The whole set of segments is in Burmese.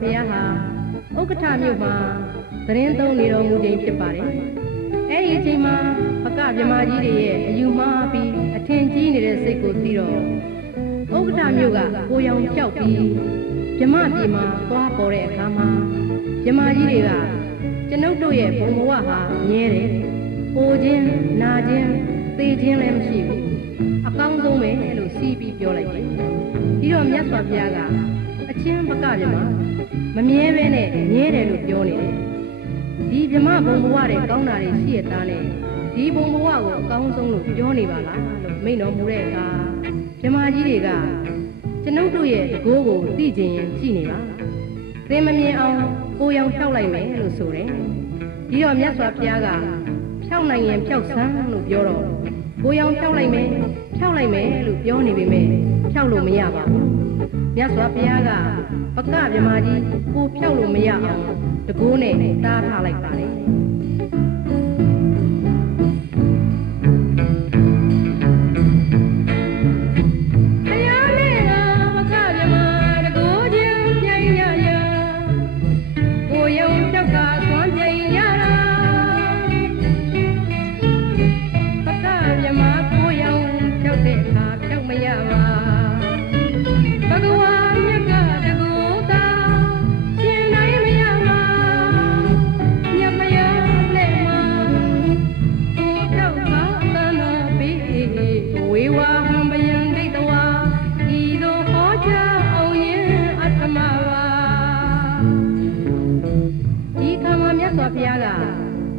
ဘုရားဟာဥက္ကဋ္ဌမြို့မှာသတင်းသုံးနေတော်မူခြင်းဖြစ်ပါတယ်။အဲဒီအချိန်မှာပကဗြဟ္မာကြီးတွေရဲ့အယူမှားပြီးအထင်ကြီးနေတဲ့စိတ်ကိုသိတော့ဥက္ကဋ္ဌမြို့ကကိုရောင်ပြောက်ပြီးဗြဟ္မာပြည်မှာသွားပေါ်တဲ့အခါမှာဗြဟ္မာကြီးတွေကကျွန်ုပ်တို့ရဲ့ဘုံဘဝဟာမြဲတယ်။ပိုခြင်းနာခြင်းသေခြင်းလည်းမရှိဘူး။အကောင်းဆုံးပဲလို့စီးပြီးပြောလိုက်တယ်။ပြီးတော့မြတ်စွာဘုရားကအချင်းပကဗြဟ္မာမမြဲပဲနဲ့မြဲတယ်လို့ပြောနေတယ်။ဒီဗြဟ္မာဘုံဘဝတွေကောင်းတာတွေရှိရတာနဲ့ဒီဘုံဘဝကိုအကောင်းဆုံးလို့ပြောနေပါလားလို့မိန့်တော်မူတဲ့အခါဗြဟ္မာကြီးတွေကကျွန်ုပ်တို့ရဲ့တကိုးကိုသိကျင်ရင်ကြည့်နေပါသင်မမြင်အောင်ကိုရောင်ဖြောက်လိုက်မယ်လို့ဆိုတယ်ဒီတော့မြတ်စွာဘုရားကဖြောက်နိုင်ရင်ဖြောက်စမ်းလို့ပြောတော့ကိုရောင်ဖြောက်လိုက်မယ်လို့ပြောနေပေမဲ့ဖြောက်လို့မရပါဘူးမြတ်စွာဘုရားကပကဗြဟ္မာကြီးကိုဖြောက်လို့မရအောင်တကိုးနဲ့တားထားလိုက်ပါတယ်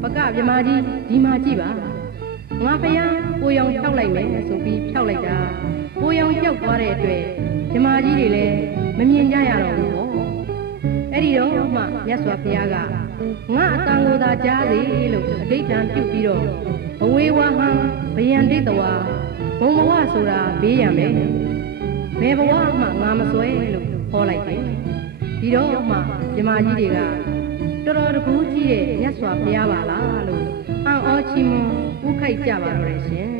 ပကဗြဟ္မာကြီးဒီမှာကြည့်ပါငါဖယားကိုရောင်ဖြောက်လိုက်မယ်ဆိုပြီးဖြောက်လိုက်တာကိုရောင်ကြောက်သွားတဲ့အတွက်ဗြဟ္မာကြီးတွေလည်းမမြင်ကြရတော့ဘူးပေါ့အဲ့ဒီတော့မှမြတ်စွာဘုရားကငါအတန်ကိုသာကြားစေလို့အဋ္ဌံပြုပြီးတော့ဘဝေဝဟံဗယံဒိတဝါဘုံဘဝဆိုတာဘေးရမယ်ဘယ်ဘဝမှငါမစွဲလို့ဟောလိုက်တယ်ဒီတော့မှဗြဟ္မာကြီးတွေကတော်တော်တကူကြီးရဲ့မြတ်စွာဘုရားပါလားလို့အံ့ဩချီးမွမ်းဥခိုက်ကြပါတော့တယ်ရှင်